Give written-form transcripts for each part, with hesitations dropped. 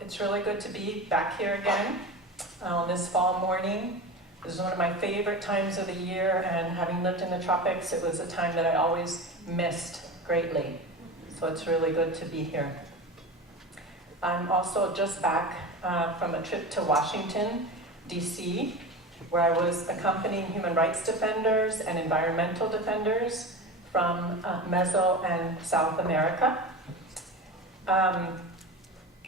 It's really good to be back here again on this fall morning. This is one of my favorite times of the year, and having lived in the tropics, it was a time that I always missed greatly. So it's really good to be here. I'm also just back from a trip to Washington, D.C., where I was accompanying human rights defenders and environmental defenders from Meso and South America.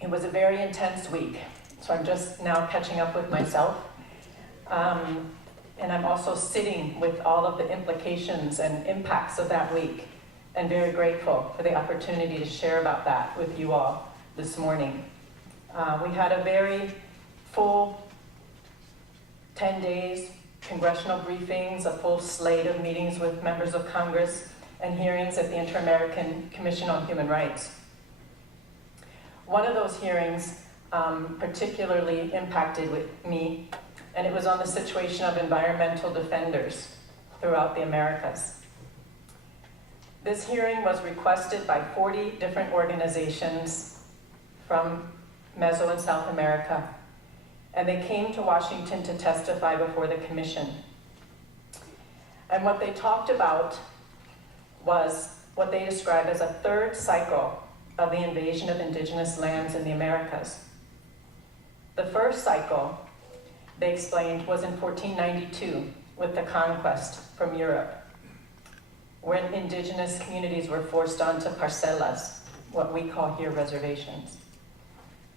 It was a very intense week, so I'm just now catching up with myself. And I'm also sitting with all of the implications and impacts of that week, and very grateful for the opportunity to share about that with you all this morning. We had a very full 10 days, congressional briefings, a full slate of meetings with members of Congress, and hearings at the Inter-American Commission on Human Rights. One of those hearings particularly impacted with me, and it was on the situation of environmental defenders throughout the Americas. This hearing was requested by 40 different organizations from Meso and South America, and they came to Washington to testify before the commission. And what they talked about was what they described as a third cycle of the invasion of indigenous lands in the Americas. The first cycle, they explained, was in 1492 with the conquest from Europe, when indigenous communities were forced onto parcelas, what we call here reservations.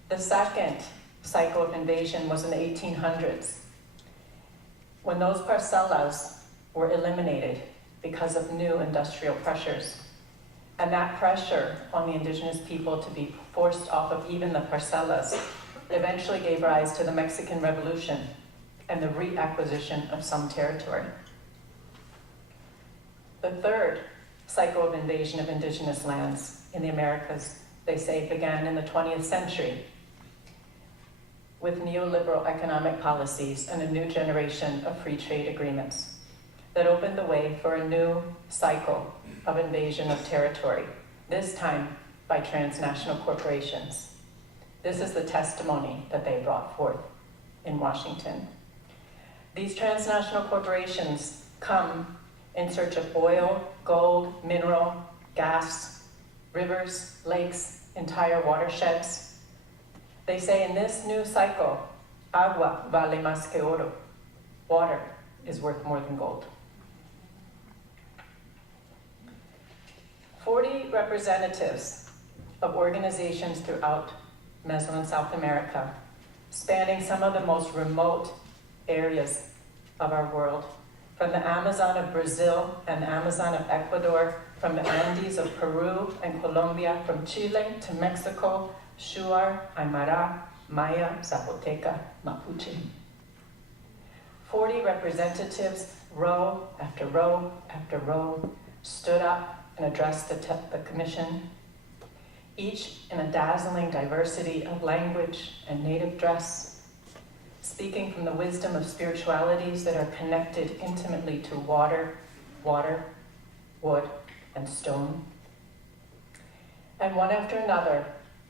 The second cycle of invasion was in the 1800s, when those parcelas were eliminated because of new industrial pressures. And that pressure on the indigenous people to be forced off of even the parcelas eventually gave rise to the Mexican Revolution and the reacquisition of some territory. The third cycle of invasion of indigenous lands in the Americas, they say, began in the 20th century with neoliberal economic policies and a new generation of free trade agreements that opened the way for a new cycle of invasion of territory, this time by transnational corporations. This is the testimony that they brought forth in Washington. These transnational corporations come in search of oil, gold, mineral, gas, rivers, lakes, entire watersheds. They say in this new cycle, agua vale más que oro. Water is worth more than gold. 40 representatives of organizations throughout Meso and South America, spanning some of the most remote areas of our world, from the Amazon of Brazil and the Amazon of Ecuador, from the Andes of Peru and Colombia, from Chile to Mexico, Shuar, Aymara, Maya, Zapoteca, Mapuche. 40 representatives, row after row after row, stood up and addressed the commission, each in a dazzling diversity of language and native dress, speaking from the wisdom of spiritualities that are connected intimately to water, wood, and stone. And one after another,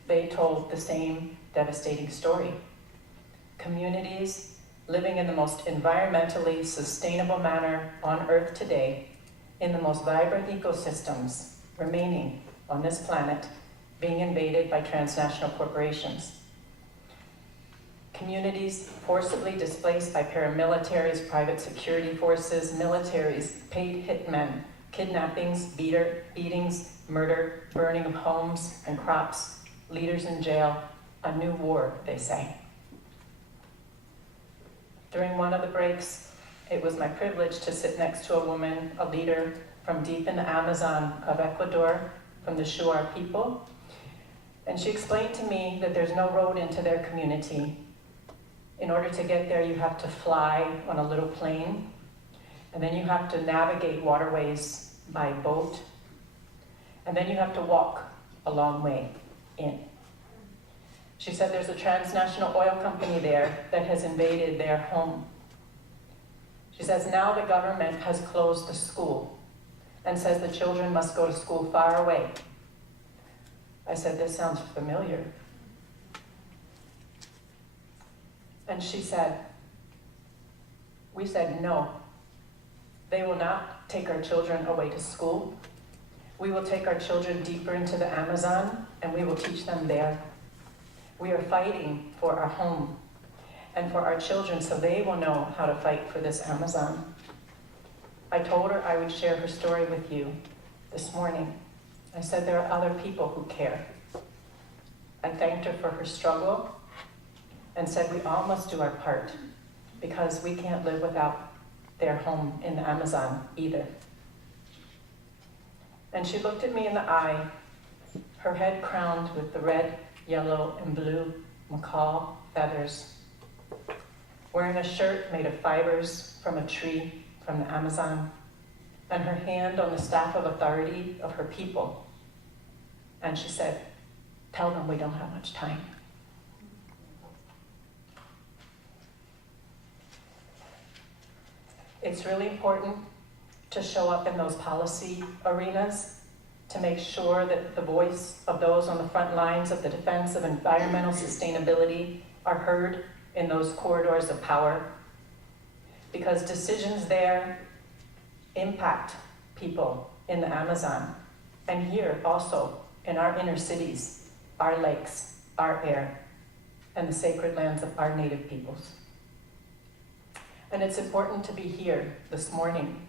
they told the same devastating story. Communities living in the most environmentally sustainable manner on Earth today, in the most vibrant ecosystems remaining on this planet, being invaded by transnational corporations. Communities forcibly displaced by paramilitaries, private security forces, militaries, paid hitmen, kidnappings, beatings, murder, burning of homes and crops, leaders in jail, a new war, they say. During one of the breaks, it was my privilege to sit next to a woman, a leader from deep in the Amazon of Ecuador, from the Shuar people. And she explained to me that there's no road into their community. In order to get there, you have to fly on a little plane, and then you have to navigate waterways by boat, and then you have to walk a long way in. She said there's a transnational oil company there that has invaded their home. She says now the government has closed the school and says the children must go to school far away. I said, this sounds familiar. And we said, no, they will not take our children away to school. We will take our children deeper into the Amazon, and we will teach them there. We are fighting for our home and for our children so they will know how to fight for this Amazon. I told her I would share her story with you this morning. I said there are other people who care. I thanked her for her struggle and said we all must do our part because we can't live without their home in the Amazon either. And she looked at me in the eye, her head crowned with the red, yellow, and blue macaw feathers, wearing a shirt made of fibers from a tree from the Amazon, and her hand on the staff of authority of her people. And she said, tell them we don't have much time. It's really important to show up in those policy arenas to make sure that the voice of those on the front lines of the defense of environmental sustainability are heard in those corridors of power. Because decisions there impact people in the Amazon, and here also in our inner cities, our lakes, our air, and the sacred lands of our native peoples. And it's important to be here this morning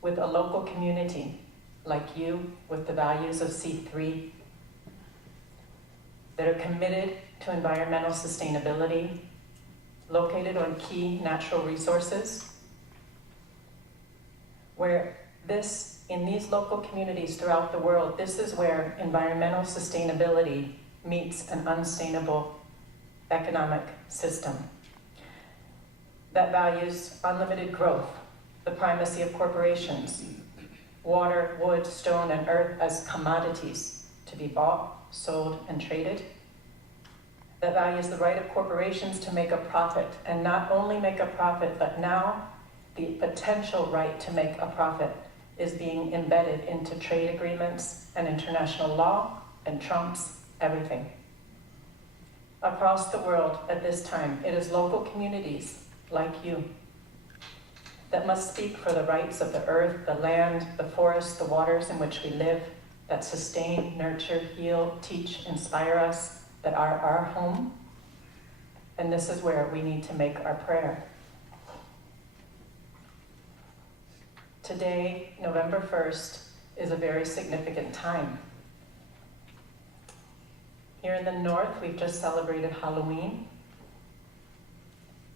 with a local community like you, with the values of C3, that are committed to environmental sustainability, located on key natural resources, where in these local communities throughout the world, this is where environmental sustainability meets an unsustainable economic system that values unlimited growth, the primacy of corporations, water, wood, stone, and earth as commodities to be bought, sold, and traded, that values the right of corporations to make a profit, and not only make a profit, but now the potential right to make a profit is being embedded into trade agreements and international law and trumps everything. Across the world at this time, it is local communities like you that must speak for the rights of the earth, the land, the forests, the waters in which we live, that sustain, nurture, heal, teach, inspire us, that are our home. And this is where we need to make our prayer. Today, November 1st, is a very significant time. Here in the north, we've just celebrated Halloween.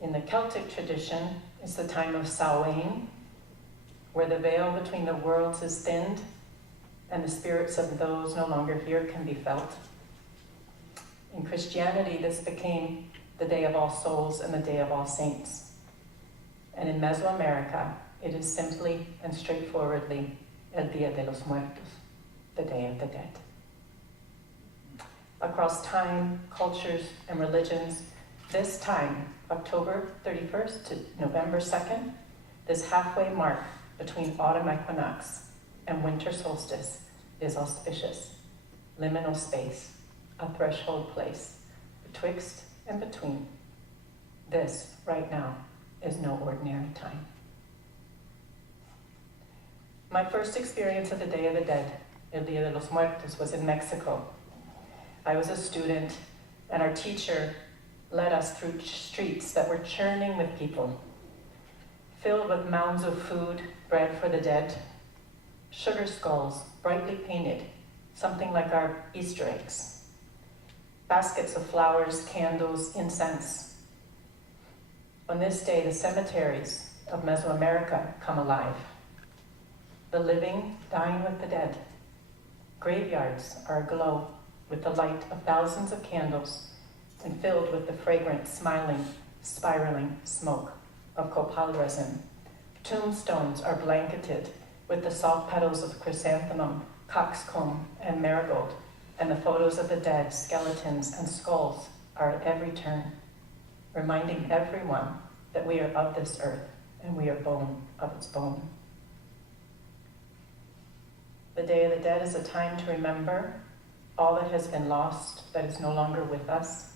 In the Celtic tradition, it's the time of Samhain, where the veil between the worlds is thinned and the spirits of those no longer here can be felt. In Christianity, this became the Day of All Souls and the Day of All Saints. And in Mesoamerica, it is simply and straightforwardly El Día de los Muertos, the Day of the Dead. Across time, cultures, and religions, this time, October 31st to November 2nd, this halfway mark between autumn equinox and winter solstice is auspicious, liminal space, a threshold place, betwixt and between. This, right now, is no ordinary time. My first experience of the Day of the Dead, El Día de los Muertos, was in Mexico. I was a student, and our teacher led us through streets that were churning with people, filled with mounds of food, bread for the dead, sugar skulls, brightly painted, something like our Easter eggs, baskets of flowers, candles, incense. On this day, the cemeteries of Mesoamerica come alive. The living dine with the dead. Graveyards are aglow with the light of thousands of candles and filled with the fragrant, smiling, spiraling smoke of copal resin. Tombstones are blanketed with the soft petals of chrysanthemum, coxcomb, and marigold, and the photos of the dead, skeletons, and skulls are at every turn, reminding everyone that we are of this earth and we are bone of its bone. The Day of the Dead is a time to remember all that has been lost, that is no longer with us,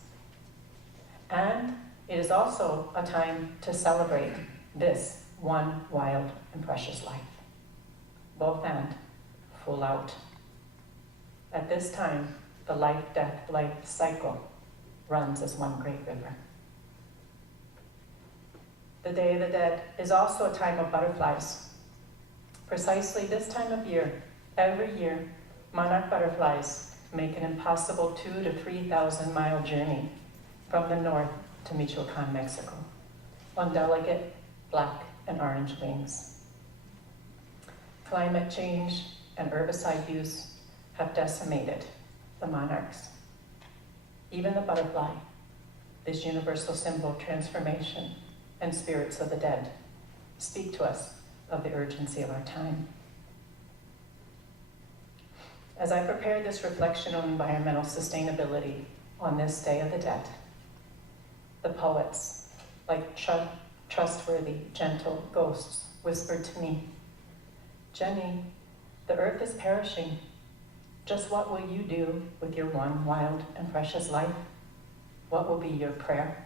And it is also a time to celebrate this one wild and precious life. Both and, full out. At this time, the life-death-life cycle runs as one great river. The Day of the Dead is also a time of butterflies. Precisely this time of year, every year, monarch butterflies make an impossible 2,000 to 3,000 mile journey from the north to Michoacan, Mexico, on delicate black and orange wings. Climate change and herbicide use have decimated the monarchs. Even the butterfly, this universal symbol of transformation and spirits of the dead, speak to us of the urgency of our time. As I prepared this reflection on environmental sustainability on this Day of the Dead, the poets, like trustworthy, gentle ghosts, whispered to me, "Jenny, the earth is perishing. Just what will you do with your one wild and precious life? What will be your prayer?"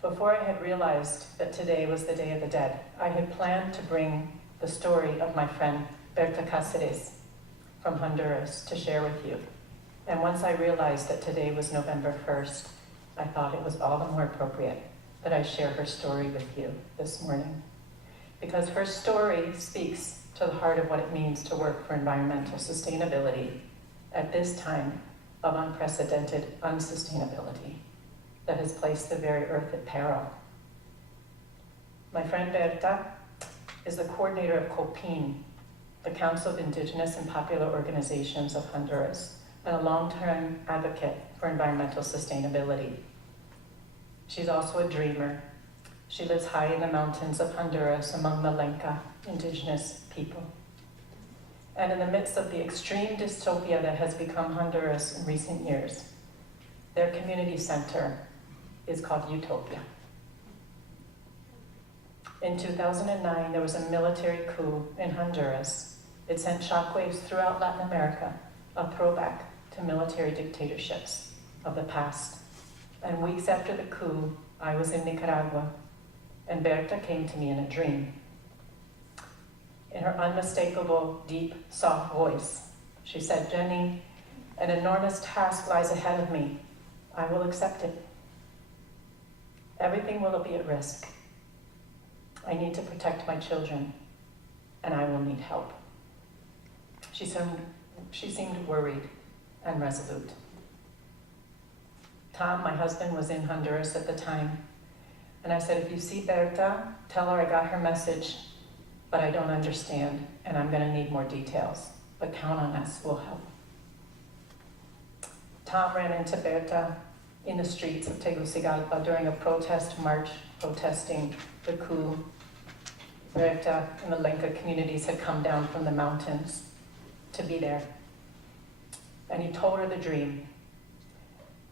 Before I had realized that today was the Day of the Dead, I had planned to bring the story of my friend Berta Cáceres from Honduras to share with you. And once I realized that today was November 1st, I thought it was all the more appropriate that I share her story with you this morning. Because her story speaks to the heart of what it means to work for environmental sustainability at this time of unprecedented unsustainability that has placed the very earth at peril. My friend Berta is the coordinator of COPIN, the Council of Indigenous and Popular Organizations of Honduras, and a long-term advocate for environmental sustainability. She's also a dreamer. She lives high in the mountains of Honduras among the Lenca indigenous people. And in the midst of the extreme dystopia that has become Honduras in recent years, their community center is called Utopia. In 2009, there was a military coup in Honduras. It sent shockwaves throughout Latin America, a throwback to military dictatorships of the past. And weeks after the coup, I was in Nicaragua, and Berta came to me in a dream. In her unmistakable, deep, soft voice, she said, "Jenny, an enormous task lies ahead of me. I will accept it. Everything will be at risk. I need to protect my children, and I will need help." She seemed worried and resolute. Tom, my husband, was in Honduras at the time, and I said, "If you see Berta, tell her I got her message, but I don't understand, and I'm going to need more details, but count on us, we'll help." Tom ran into Berta in the streets of Tegucigalpa during a protest march protesting the coup. Berta and the Lenca communities had come down from the mountains to be there. And he told her the dream.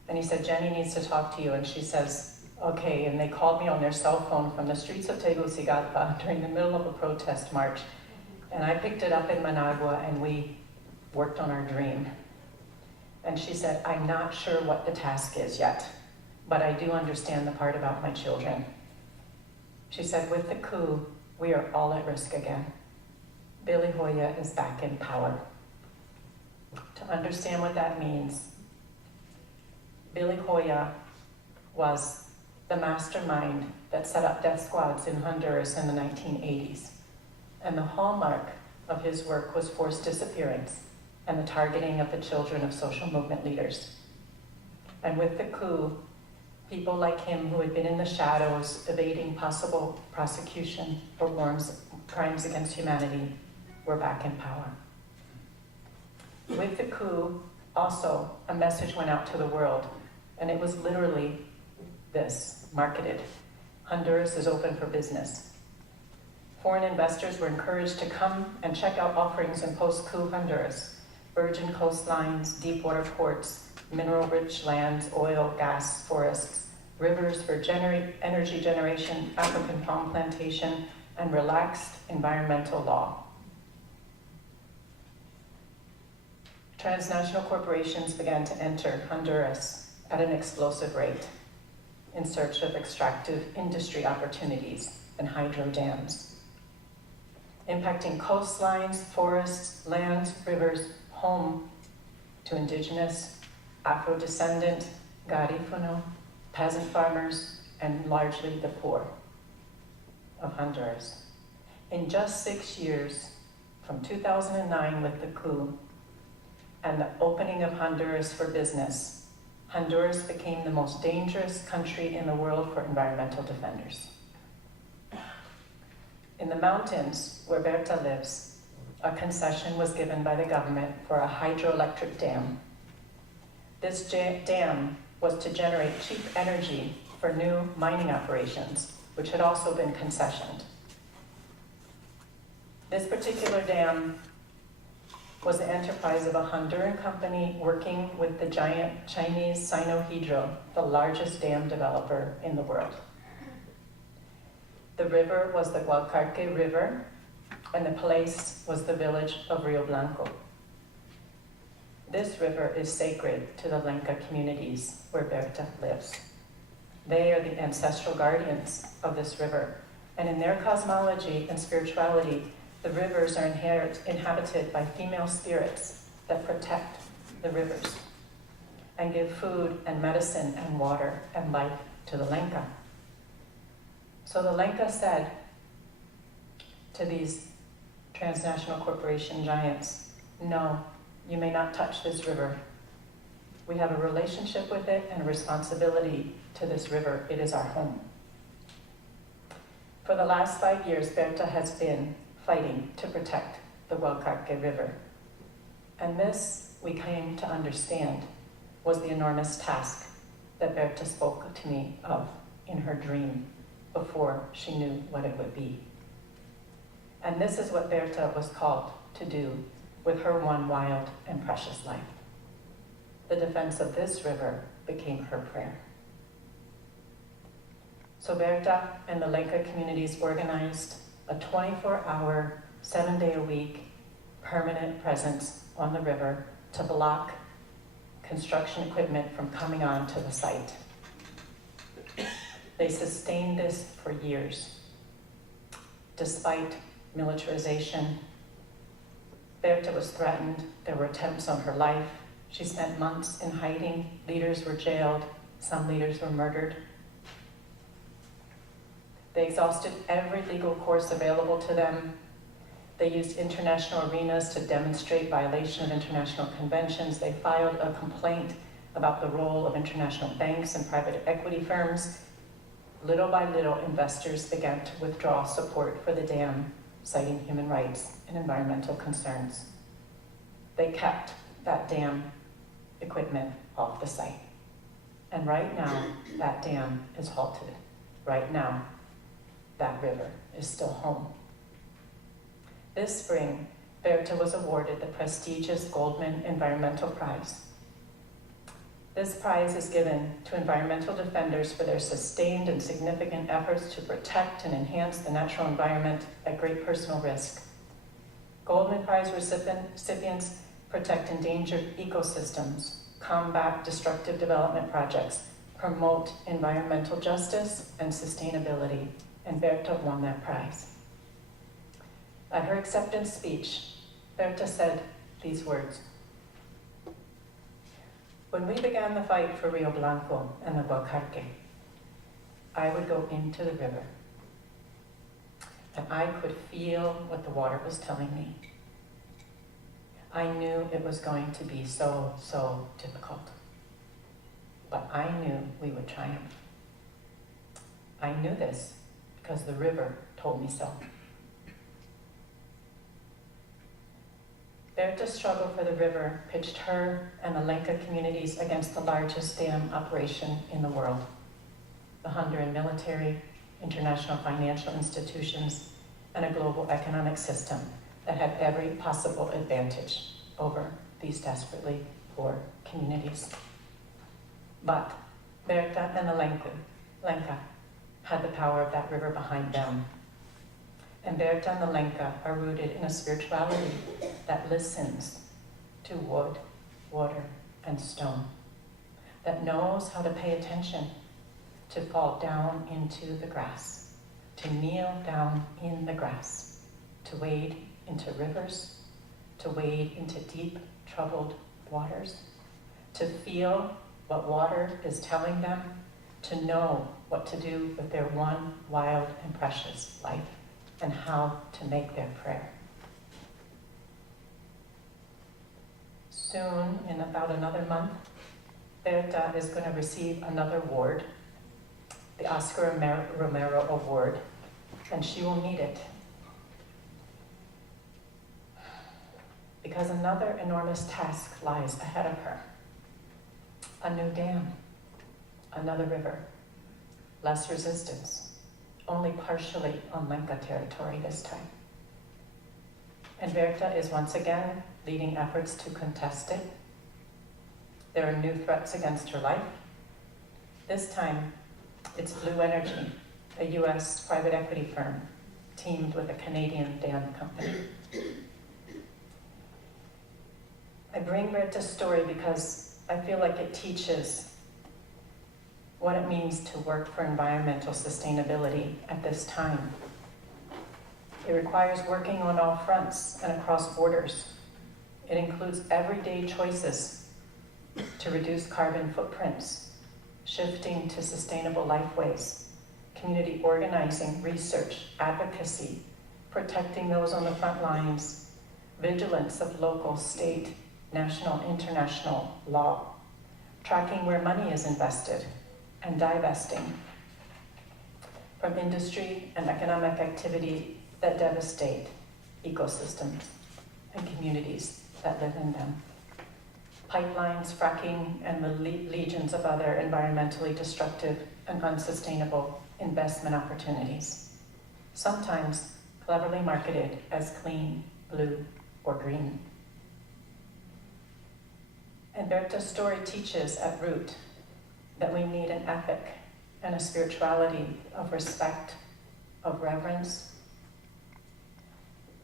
And he said, "Jenny needs to talk to you." And she says, "Okay." And they called me on their cell phone from the streets of Tegucigalpa during the middle of a protest march. And I picked it up in Managua and we worked on our dream. And she said, "I'm not sure what the task is yet, but I do understand the part about my children." She said, "With the coup, we are all at risk again. Billy Hoya is back in power." To understand what that means, Billy Hoya was the mastermind that set up death squads in Honduras in the 1980s. And the hallmark of his work was forced disappearance and the targeting of the children of social movement leaders. And with the coup, people like him who had been in the shadows evading possible prosecution for crimes against humanity were back in power. With the coup, also, a message went out to the world, and it was literally this, marketed: Honduras is open for business. Foreign investors were encouraged to come and check out offerings in post-coup Honduras: virgin coastlines, deep water ports, mineral-rich lands, oil, gas, forests, rivers for energy generation, African palm plantation, and relaxed environmental law. Transnational corporations began to enter Honduras at an explosive rate in search of extractive industry opportunities and hydro dams, impacting coastlines, forests, lands, rivers, home to indigenous, Afro-descendant, Garifuna, peasant farmers, and largely the poor of Honduras. In just 6 years, from 2009 with the coup and the opening of Honduras for business, Honduras became the most dangerous country in the world for environmental defenders. In the mountains where Berta lives, a concession was given by the government for a hydroelectric dam. This dam was to generate cheap energy for new mining operations, which had also been concessioned. This particular dam was the enterprise of a Honduran company working with the giant Chinese Sinohydro, the largest dam developer in the world. The river was the Gualcarque River, and the place was the village of Rio Blanco. This river is sacred to the Lenca communities where Berta lives. They are the ancestral guardians of this river, and in their cosmology and spirituality, the rivers are inhabited by female spirits that protect the rivers and give food and medicine and water and life to the Lenca. So the Lenca said to these transnational corporation giants, no, you may not touch this river. We have a relationship with it and a responsibility to this river. It is our home. For the last 5 years, Berta has been fighting to protect the Gualcarque River. And this, we came to understand, was the enormous task that Berta spoke to me of in her dream before she knew what it would be. And this is what Berta was called to do with her one wild and precious life. The defense of this river became her prayer. So Berta and the Lenca communities organized a 24-hour, 7-day-a-week permanent presence on the river to block construction equipment from coming on to the site. They sustained this for years. Despite militarization, Berta was threatened. There were attempts on her life. She spent months in hiding. Leaders were jailed. Some leaders were murdered. They exhausted every legal course available to them. They used international arenas to demonstrate violation of international conventions. They filed a complaint about the role of international banks and private equity firms. Little by little, investors began to withdraw support for the dam, citing human rights and environmental concerns. They kept that dam equipment off the site. And right now, that dam is halted. Right now, that river is still home. This spring, Berta was awarded the prestigious Goldman Environmental Prize. This prize is given to environmental defenders for their sustained and significant efforts to protect and enhance the natural environment at great personal risk. Goldman Prize recipients protect endangered ecosystems, combat destructive development projects, promote environmental justice and sustainability, and Berta won that prize. At her acceptance speech, Berta said these words: "When we began the fight for Rio Blanco and the Gualcarque, I would go into the river, and I could feel what the water was telling me. I knew it was going to be so, so difficult, but I knew we would triumph. I knew this because the river told me so." Berta's struggle for the river pitched her and the Lenca communities against the largest dam operation in the world, the Honduran military, international financial institutions, and a global economic system that had every possible advantage over these desperately poor communities. But Berta and the Lenca had the power of that river behind them. and Berta and Alenka are rooted in a spirituality that listens to wood, water, and stone, that knows how to pay attention, to fall down into the grass, to kneel down in the grass, to wade into rivers, to wade into deep, troubled waters, to feel what water is telling them, to know what to do with their one wild and precious life, and how to make their prayer. Soon, in about another month, Berta is going to receive another award, the Oscar Romero Award, and she will need it. Because another enormous task lies ahead of her. A new dam, another river, less resistance, only partially on Lenca territory this time. And Berta is once again leading efforts to contest it. There are new threats against her life. This time, it's Blue Energy, a US private equity firm, teamed with a Canadian dam company. I bring Berta's story because I feel like it teaches what it means to work for environmental sustainability at this time. It requires working on all fronts and across borders. It includes everyday choices to reduce carbon footprints, shifting to sustainable lifeways, community organizing, research, advocacy, protecting those on the front lines, vigilance of local, state, national, international law, tracking where money is invested, and divesting from industry and economic activity that devastate ecosystems and communities that live in them. Pipelines, fracking, and the legions of other environmentally destructive and unsustainable investment opportunities, sometimes cleverly marketed as clean, blue, or green. And Berta's story teaches at root that we need an ethic and a spirituality of respect, of reverence,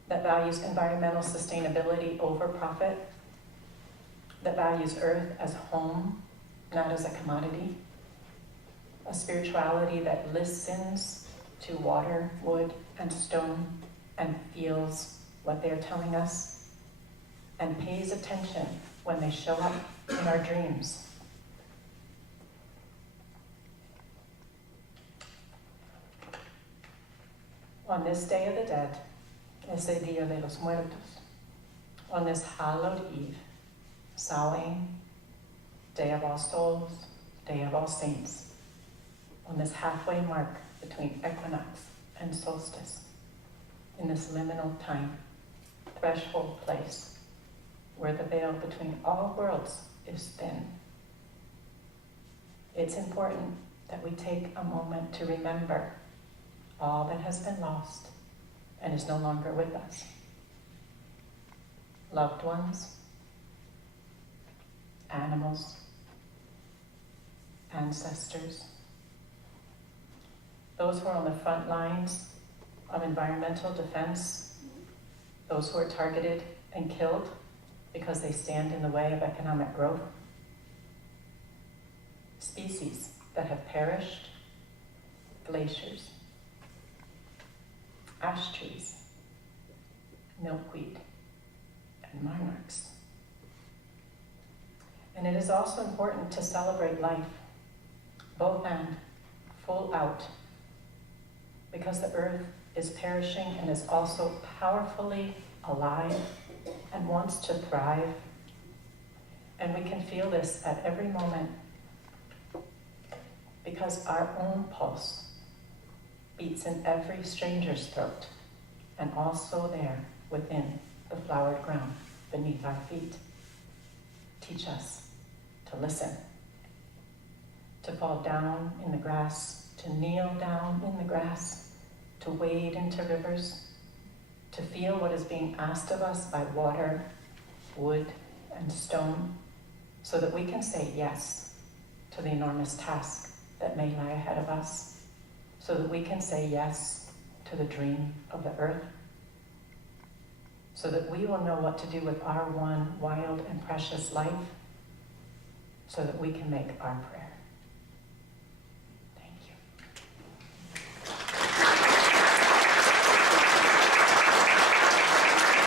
that values environmental sustainability over profit, that values earth as home, not as a commodity, a spirituality that listens to water, wood, and stone, and feels what they're telling us, and pays attention when they show up in our dreams. On this Day of the Dead, ese Día de los Muertos, on this hallowed eve, Samhain, Day of All Souls, Day of All Saints, on this halfway mark between equinox and solstice, in this liminal time, threshold place, where the veil between all worlds is thin. It's important that we take a moment to remember all that has been lost and is no longer with us. Loved ones, animals, ancestors, those who are on the front lines of environmental defense, those who are targeted and killed because they stand in the way of economic growth, species that have perished, glaciers, ash trees, milkweed, and monarchs. And it is also important to celebrate life, both and, full out, because the earth is perishing and is also powerfully alive and wants to thrive. And we can feel this at every moment because our own pulse beats in every stranger's throat and also there within the flowered ground beneath our feet. Teach us to listen, to fall down in the grass, to kneel down in the grass, to wade into rivers, to feel what is being asked of us by water, wood, and stone, so that we can say yes to the enormous task that may lie ahead of us, so that we can say yes to the dream of the earth, so that we will know what to do with our one wild and precious life, so that we can make our prayer.